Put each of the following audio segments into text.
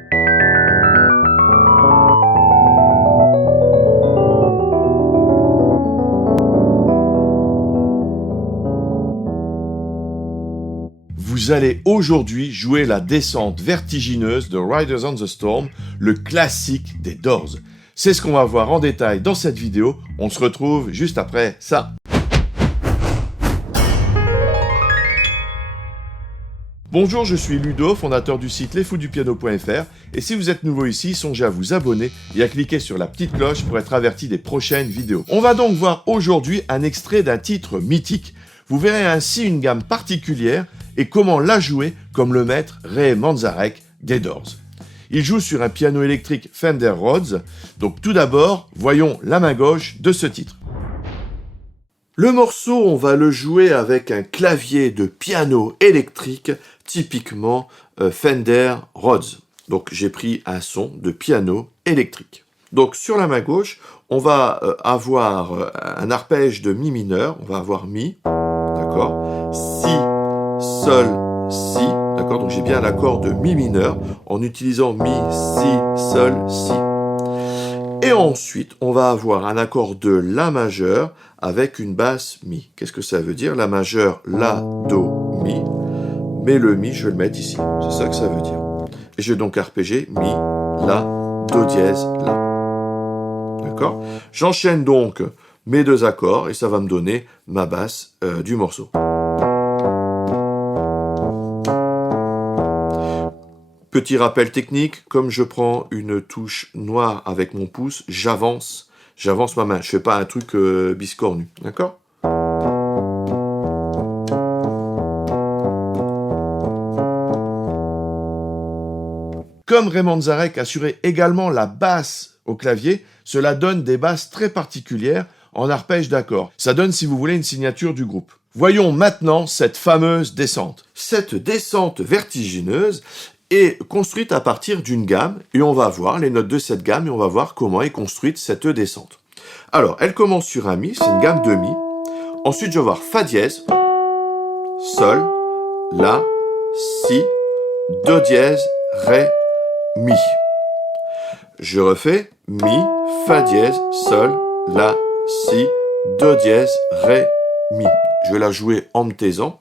Vous allez aujourd'hui jouer la descente vertigineuse de Riders on the Storm, le classique des Doors. C'est ce qu'on va voir en détail dans cette vidéo. On se retrouve juste après ça. Bonjour, je suis Ludo, fondateur du site lesfoudupiano.fr, et si vous êtes nouveau ici, songez à vous abonner et à cliquer sur la petite cloche pour être averti des prochaines vidéos. On va donc voir aujourd'hui un extrait d'un titre mythique. Vous verrez ainsi une gamme particulière et comment la jouer comme le maître Ray Manzarek des Doors. Il joue sur un piano électrique Fender Rhodes, donc tout d'abord, voyons la main gauche de ce titre. Le morceau, on va le jouer avec un clavier de piano électrique, typiquement Fender Rhodes. Donc j'ai pris un son de piano électrique. Donc sur la main gauche, on va avoir un arpège de mi mineur, on va avoir mi, d'accord, si, sol, si, d'accord, donc j'ai bien l'accord de mi mineur en utilisant mi, si, sol, si. Et ensuite, on va avoir un accord de la majeur avec une basse mi. Qu'est-ce que ça veut dire? La majeure, la, do, mi, mais le mi, je vais le mettre ici. C'est ça que ça veut dire. Et je vais donc arpéger mi, la, do dièse, la. D'accord? J'enchaîne donc mes deux accords et ça va me donner ma basse du morceau. Petit rappel technique, comme je prends une touche noire avec mon pouce, j'avance ma main. Je fais pas un truc biscornu, d'accord? Comme Ray Manzarek assurait également la basse au clavier, cela donne des basses très particulières en arpège d'accords. Ça donne, si vous voulez, une signature du groupe. Voyons maintenant cette fameuse descente. Cette descente vertigineuse est construite à partir d'une gamme, et on va voir les notes de cette gamme, et on va voir comment est construite cette descente. Alors, elle commence sur un mi, c'est une gamme de mi. Ensuite, je vais voir fa dièse, sol, la, si, do dièse, ré, mi. Je refais mi, fa dièse, sol, la, si, do dièse, ré, mi. Je vais la jouer en me taisant.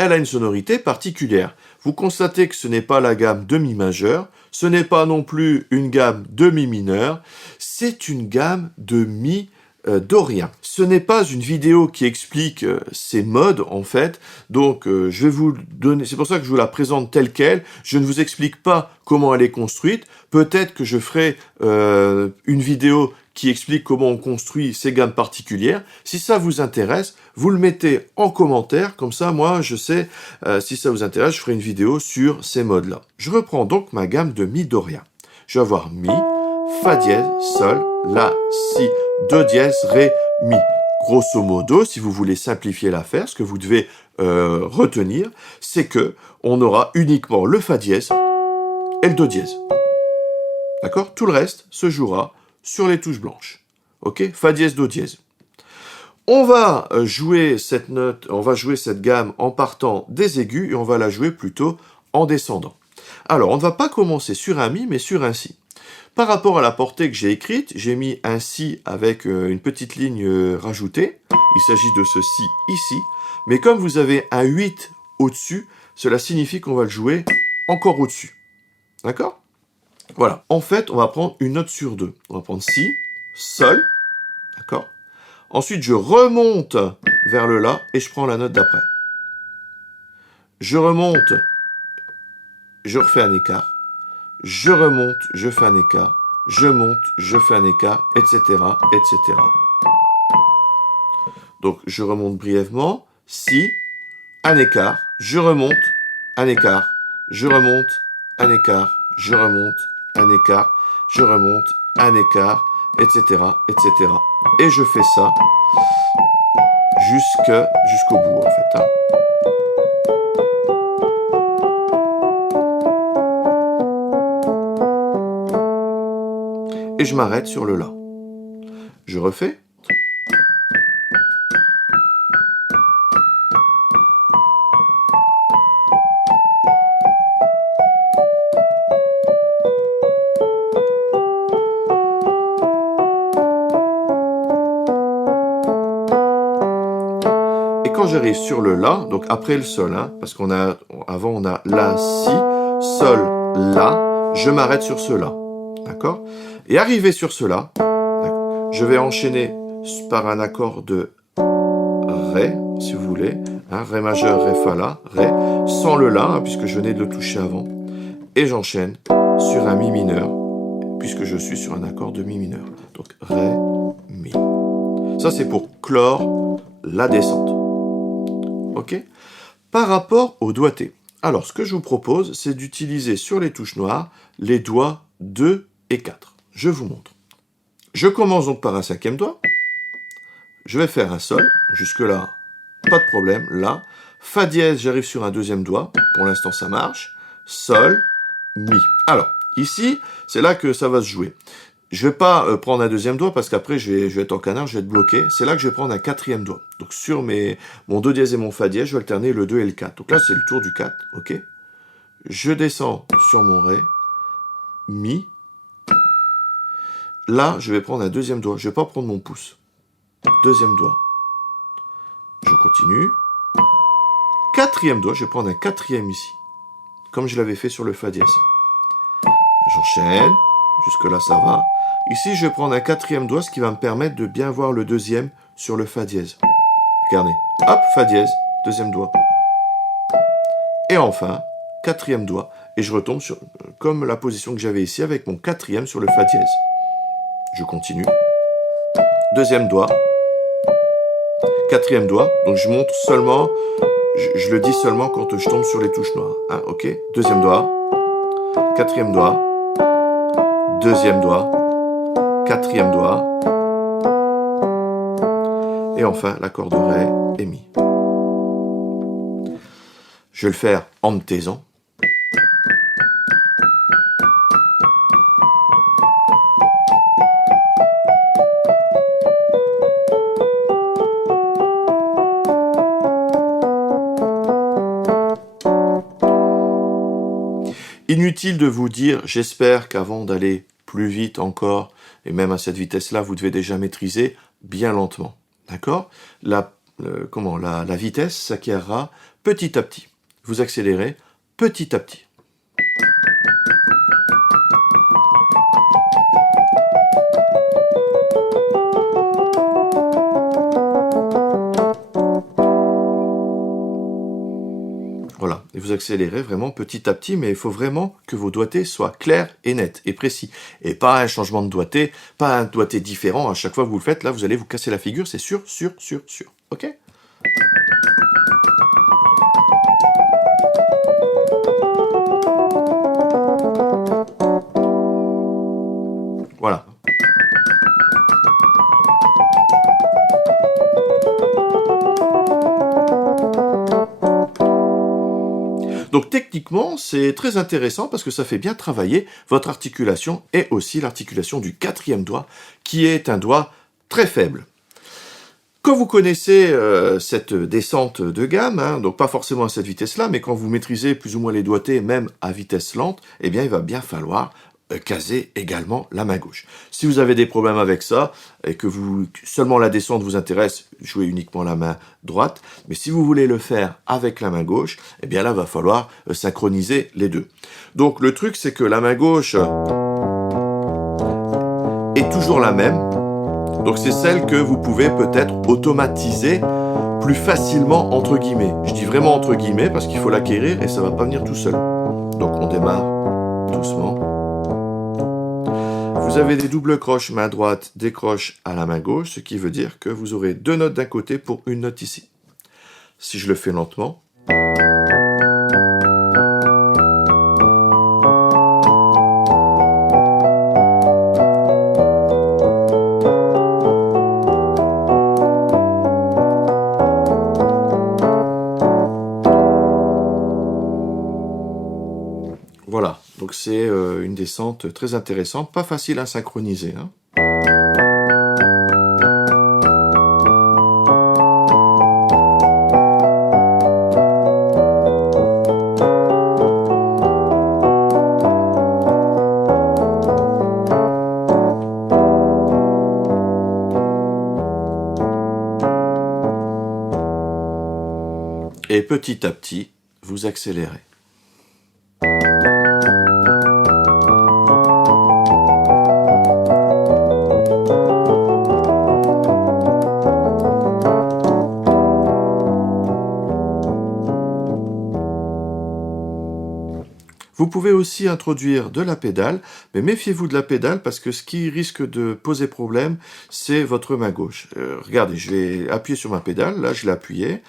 Elle a une sonorité particulière. Vous constatez que ce n'est pas la gamme de mi majeur, ce n'est pas non plus une gamme de mi mineur, c'est une gamme de mi dorien. Ce n'est pas une vidéo qui explique ces modes en fait, donc je vais vous donner, c'est pour ça que je vous la présente telle qu'elle, je ne vous explique pas comment elle est construite, peut-être que je ferai une vidéo qui explique comment on construit ces gammes particulières. Si ça vous intéresse, vous le mettez en commentaire, comme ça moi je sais, si ça vous intéresse, je ferai une vidéo sur ces modes-là. Je reprends donc ma gamme de mi dorien. Je vais avoir mi, fa dièse, sol, la, si, do dièse, ré, mi. Grosso modo, si vous voulez simplifier l'affaire, ce que vous devez retenir, c'est que on aura uniquement le fa dièse et le do dièse. D'accord? Tout le reste se jouera sur les touches blanches. Ok? Fa dièse, do dièse. On va jouer cette note, on va jouer cette gamme en partant des aigus et on va la jouer plutôt en descendant. Alors, on ne va pas commencer sur un mi, mais sur un si. Par rapport à la portée que j'ai écrite, j'ai mis un si avec une petite ligne rajoutée. Il s'agit de ce si ici. Mais comme vous avez un 8 au-dessus, cela signifie qu'on va le jouer encore au-dessus. D'accord? Voilà. En fait, on va prendre une note sur deux. On va prendre si, sol. D'accord? Ensuite, je remonte vers le la et je prends la note d'après. Je remonte, je refais un écart. Je remonte, je fais un écart. Je monte, je fais un écart, etc., etc. Donc, je remonte brièvement. Si, un écart. Je remonte, un écart. Je remonte, un écart. Je remonte, un écart. Je remonte, un écart, etc., etc. Et je fais ça jusqu'au bout, en fait. Et je m'arrête sur le la. Je refais. j'arrive sur le La, donc après le Sol, hein, parce avant on a La, Si, Sol, La, je m'arrête sur ce La, d'accord? Et arrivé sur ce La, je vais enchaîner par un accord de Ré, si vous voulez, hein, Ré majeur, Ré, Fa, La, Ré, sans le La, hein, puisque je venais de le toucher avant, et j'enchaîne sur un Mi mineur, puisque je suis sur un accord de Mi mineur. Donc Ré, Mi. Ça c'est pour clore la descente. Ok? Par rapport au doigté. Alors ce que je vous propose, c'est d'utiliser sur les touches noires les doigts 2 et 4. Je vous montre. Je commence donc par un 5e doigt. Je vais faire un Sol. Jusque-là, pas de problème. Là. Fa dièse, j'arrive sur un 2e doigt. Pour l'instant, ça marche. Sol, Mi. Alors, ici, c'est là que ça va se jouer. Je ne vais pas prendre un 2e doigt parce qu'après, je vais être en canard, je vais être bloqué. C'est là que je vais prendre un 4e doigt. Donc, sur mon Do dièse et mon Fa dièse, je vais alterner le 2 et le 4. Donc là, c'est le tour du 4. Ok. Je descends sur mon Ré. Mi. Là, je vais prendre un 2e doigt. Je ne vais pas prendre mon pouce. 2e doigt. Je continue. 4e doigt, je vais prendre un 4e ici. Comme je l'avais fait sur le Fa dièse. J'enchaîne. Jusque-là, ça va. Ici, je vais prendre un 4e doigt, ce qui va me permettre de bien voir le 2e sur le Fa dièse. Regardez. Hop, Fa dièse, 2e doigt. Et enfin, 4e doigt. Et je retombe sur, comme la position que j'avais ici, avec mon 4e sur le Fa dièse. Je continue. 2e doigt. 4e doigt. Donc, je montre seulement, je le dis seulement quand je tombe sur les touches noires. Hein, ok. 2e doigt. 4e doigt. 2e doigt, 4e doigt, et enfin l'accord de Ré et Mi. Je vais le faire en me taisant. Inutile de vous dire, j'espère qu'avant d'aller plus vite encore, et même à cette vitesse-là, vous devez déjà maîtriser bien lentement. D'accord? La vitesse s'acquérera petit à petit. Vous accélérez petit à petit. Voilà, et vous accélérez vraiment petit à petit, mais il faut vraiment que vos doigtés soient clairs et nets et précis. Et pas un changement de doigté, pas un doigté différent à chaque fois que vous le faites. Là, vous allez vous casser la figure, c'est sûr, sûr, sûr, sûr. Ok? Voilà. Donc techniquement, c'est très intéressant parce que ça fait bien travailler votre articulation et aussi l'articulation du 4e doigt, qui est un doigt très faible. Quand vous connaissez cette descente de gamme, hein, donc pas forcément à cette vitesse-là, mais quand vous maîtrisez plus ou moins les doigtés, même à vitesse lente, eh bien il va bien falloir caser également la main gauche. Si vous avez des problèmes avec ça, et que seulement la descente vous intéresse, jouez uniquement la main droite. Mais si vous voulez le faire avec la main gauche, eh bien là, il va falloir synchroniser les deux. Donc le truc, c'est que la main gauche est toujours la même. Donc c'est celle que vous pouvez peut-être automatiser plus facilement, entre guillemets. Je dis vraiment entre guillemets parce qu'il faut l'acquérir et ça ne va pas venir tout seul. Donc on démarre doucement. Vous avez des doubles croches main droite, des croches à la main gauche, ce qui veut dire que vous aurez 2 notes d'un côté pour une note ici. Si je le fais lentement. Voilà, donc c'est une descente très intéressante, pas facile à synchroniser, hein. petit à petit, vous accélérez. Vous pouvez aussi introduire de la pédale, mais méfiez-vous de la pédale parce que ce qui risque de poser problème, c'est votre main gauche. Regardez, je vais appuyer sur ma pédale, là je l'ai appuyée.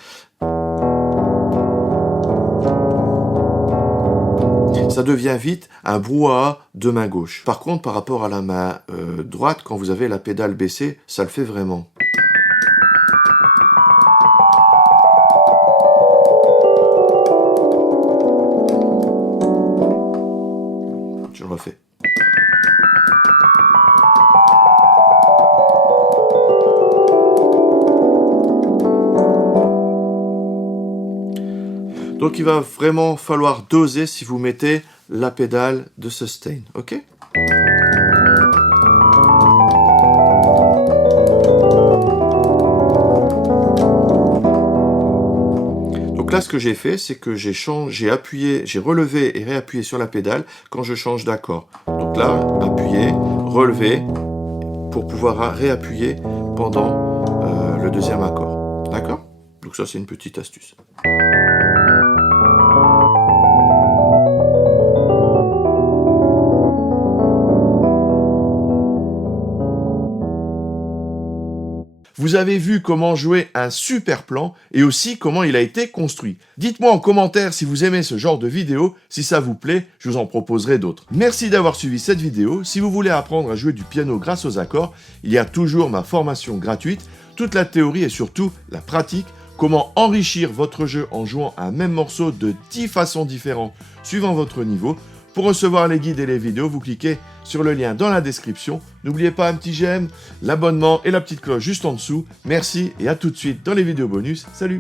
Ça devient vite un brouhaha de main gauche. Par contre, par rapport à la main droite, quand vous avez la pédale baissée, ça le fait vraiment. Je le refais. Donc il va vraiment falloir doser si vous mettez la pédale de sustain, ok? Donc là, ce que j'ai fait, c'est que j'ai appuyé, j'ai relevé et réappuyé sur la pédale quand je change d'accord. Donc là, appuyer, relever, pour pouvoir réappuyer pendant le deuxième accord. D'accord? Donc ça, c'est une petite astuce. Vous avez vu comment jouer un super plan et aussi comment il a été construit. Dites-moi en commentaire si vous aimez ce genre de vidéo, si ça vous plaît, je vous en proposerai d'autres. Merci d'avoir suivi cette vidéo. Si vous voulez apprendre à jouer du piano grâce aux accords, il y a toujours ma formation gratuite, toute la théorie et surtout la pratique, comment enrichir votre jeu en jouant un même morceau de 10 façons différentes suivant votre niveau. Pour recevoir les guides et les vidéos, vous cliquez sur le lien dans la description. N'oubliez pas un petit j'aime, l'abonnement et la petite cloche juste en dessous. Merci et à tout de suite dans les vidéos bonus. Salut!